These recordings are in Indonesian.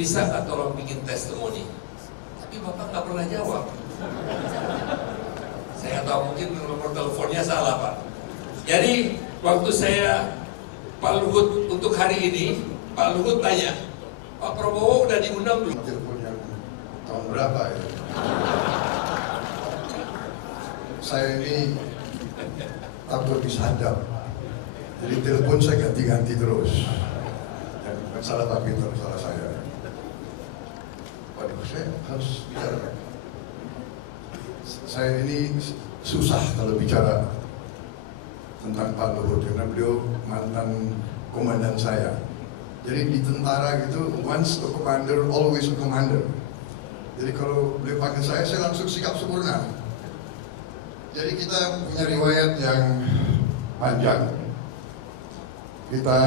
bisa nggak tolong bikin testimoni? Tapi Bapak nggak pernah jawab. Saya tahu mungkin nomor teleponnya salah Pak. Jadi waktu saya Pak Luhut untuk hari ini, Pak Luhut tanya, Pak Prabowo udah diundang belum? Telepon yang tahun berapa ya? Saya ini takut disadap. Jadi telepon saya ganti-ganti terus. Dan bukan salah Pak Peter, salah saya. Waduh, saya harus bicara. Saya ini susah kalau bicara tentang Pak Luhut karena beliau mantan komandan saya. Jadi di tentara gitu, once a commander, always a commander. Jadi kalau beliau panggil saya langsung sikap sempurna. Jadi kita punya riwayat yang panjang. Kita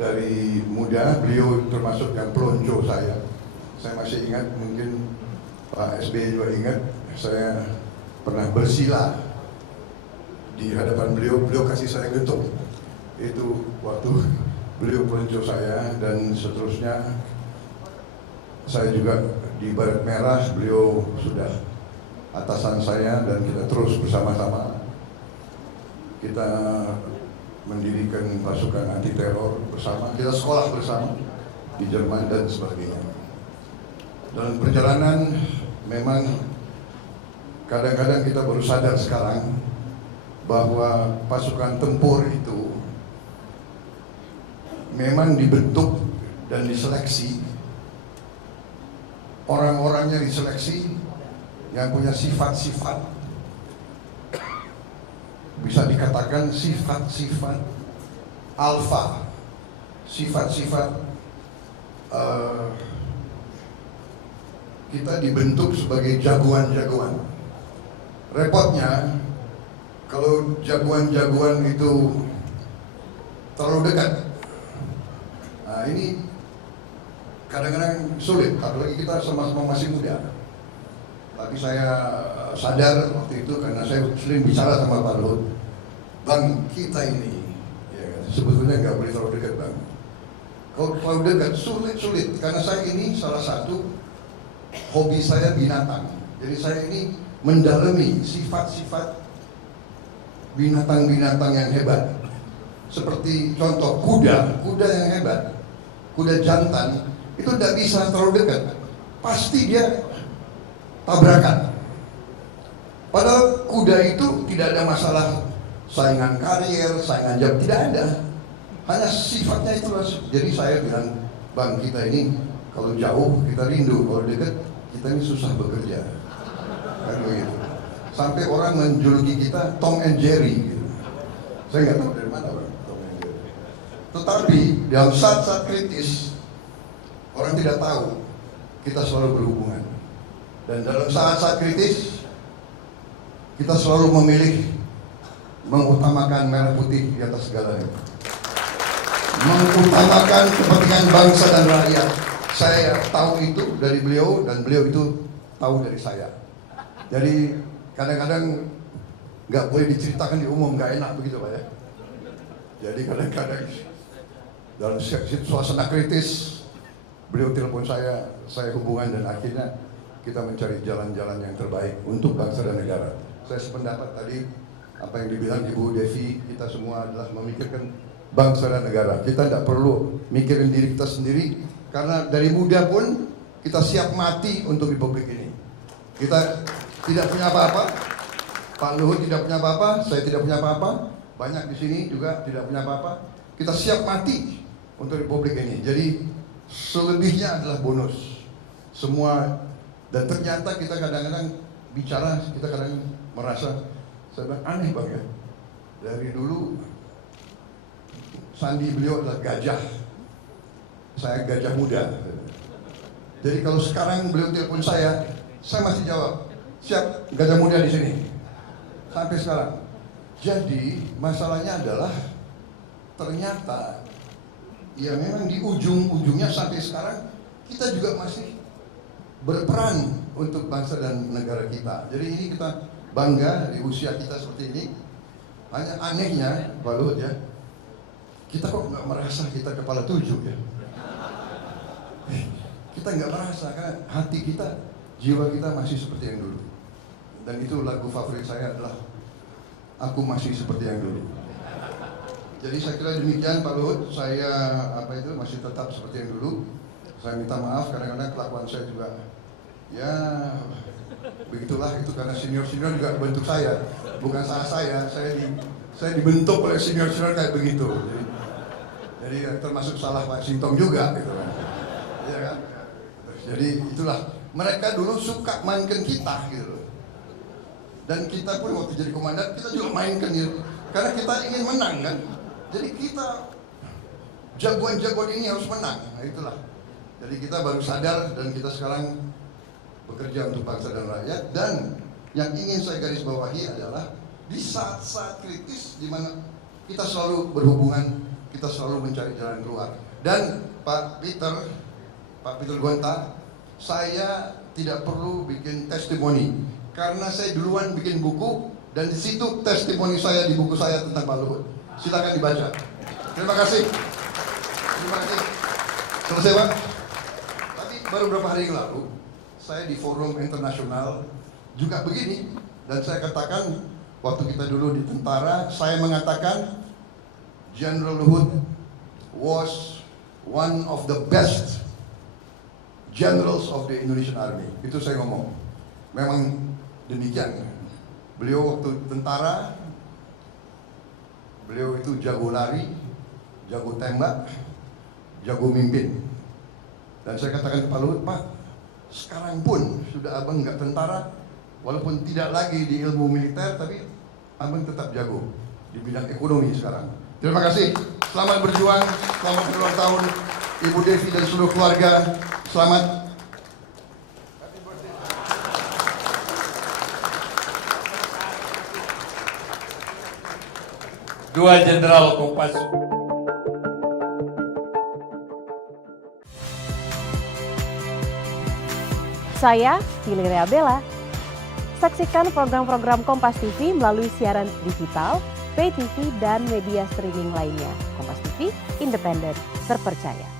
dari muda, beliau termasuk yang pelonco saya. Saya masih ingat, mungkin Pak SBY juga ingat, saya pernah bersila di hadapan beliau, beliau kasih saya getuk. Itu waktu beliau pelonco saya, dan seterusnya saya juga di Baret Merah, beliau sudah atasan saya, dan kita terus bersama-sama. Kita mendirikan pasukan anti teror bersama, kita sekolah bersama di Jerman dan sebagainya. Dalam perjalanan memang kadang-kadang kita baru sadar sekarang bahwa pasukan tempur itu memang dibentuk dan diseleksi, orang-orangnya diseleksi yang punya sifat-sifat, bisa dikatakan sifat-sifat alfa, sifat-sifat kita dibentuk sebagai jagoan-jagoan. Repotnya kalau jagoan-jagoan itu terlalu dekat, nah ini kadang-kadang sulit, apalagi kita sama-sama masih muda. Tapi saya sadar waktu itu karena saya sering bicara sama Pak Luhut, Bang, kita ini ya, sebetulnya nggak boleh terlalu dekat Bang. Kalau terlalu dekat sulit karena saya ini salah satu hobi saya binatang. Jadi saya ini mendalami sifat-sifat binatang-binatang yang hebat. Seperti contoh kuda yang hebat, kuda jantan itu tidak bisa terlalu dekat, pasti dia tabrakan. Padahal kuda itu tidak ada masalah saingan karier, saingan jam, tidak ada. Hanya sifatnya itu. Jadi saya bilang, Bang, kita ini kalau jauh kita rindu, kalau dekat kita ini susah bekerja. Kan begitu. Sampai orang menjuluki kita Tom and Jerry gitu. Saya nggak tahu dari mana Bang, Tom and Jerry. Tetapi dalam saat-saat kritis orang tidak tahu kita selalu berhubungan. Dan dalam saat-saat kritis kita selalu memilih mengutamakan merah putih di atas segalanya, mengutamakan kepentingan bangsa dan rakyat. Saya tahu itu dari beliau dan beliau itu tahu dari saya. Jadi kadang-kadang nggak boleh diceritakan di umum, nggak enak begitu Pak ya. Jadi kadang-kadang dalam suasana kritis beliau telepon saya hubungan, dan akhirnya kita mencari jalan-jalan yang terbaik untuk bangsa dan negara. Saya sependapat tadi apa yang dibilang Ibu Devi, kita semua adalah memikirkan bangsa dan negara. Kita tidak perlu mikirin diri kita sendiri, karena dari muda pun kita siap mati untuk republik ini. Kita tidak punya apa-apa, Pak Luhut tidak punya apa-apa, saya tidak punya apa-apa, banyak di sini juga tidak punya apa-apa. Kita siap mati untuk republik ini. Jadi selebihnya adalah bonus semua. Dan ternyata kita kadang-kadang bicara, kita kadang merasa, saya bilang aneh Bang ya, dari dulu sandi beliau adalah gajah, saya gajah muda. Jadi kalau sekarang beliau telepon saya masih jawab, siap, gajah muda di sini sampai sekarang. Jadi masalahnya adalah ternyata ya memang di ujung-ujungnya sampai sekarang kita juga masih berperan untuk bangsa dan negara kita. Jadi ini kita bangga di usia kita seperti ini. Hanya anehnya Pak Luhut ya, kita kok nggak merasa kita kepala 7 ya. kita nggak merasa kan hati kita, jiwa kita masih seperti yang dulu. Dan itu lagu favorit saya adalah Aku Masih Seperti Yang Dulu. Jadi saya kira demikian Pak Luhut, saya masih tetap seperti yang dulu. Saya minta maaf kadang-kadang kelakuan saya juga ya begitulah, itu karena senior-senior juga bentuk saya, bukan salah saya dibentuk oleh senior-senior kayak begitu. Jadi termasuk salah Pak Sintong juga gitu kan. Iya kan? Jadi itulah, mereka dulu suka mainkan kita gitu loh. Dan kita pun waktu jadi komandan kita juga mainkan gitu. Karena kita ingin menang kan. Jadi kita jagoan-jagoan ini harus menang. Nah itulah. Jadi kita baru sadar dan kita sekarang bekerja untuk bangsa dan rakyat. Dan yang ingin saya garis bawahi adalah di saat-saat kritis di mana kita selalu berhubungan, kita selalu mencari jalan keluar. Dan Pak Peter Gonta, saya tidak perlu bikin testimoni karena saya duluan bikin buku dan di situ testimoni saya di buku saya tentang Pak Luhut. Silakan dibaca. Terima kasih. Terima kasih. Selesai Pak. Tapi baru beberapa hari yang lalu saya di forum internasional juga begini dan saya katakan waktu kita dulu di tentara, saya mengatakan General Luhut was one of the best generals of the Indonesian Army. Itu saya ngomong. Memang demikian. Beliau waktu tentara, beliau itu jago lari, jago tembak, jago mimpin. Dan saya katakan ke Pak Luhut, Pak, sekarang pun sudah abang nggak tentara, walaupun tidak lagi di ilmu militer, tapi abang tetap jago di bidang ekonomi sekarang. Terima kasih. Selamat berjuang, selamat berulang tahun Ibu Devi dan seluruh keluarga. Selamat. Dua Jenderal Kopassus. Saya Valeria Bella. Saksikan program-program Kompas TV melalui siaran digital, pay TV, dan media streaming lainnya. Kompas TV, independen, terpercaya.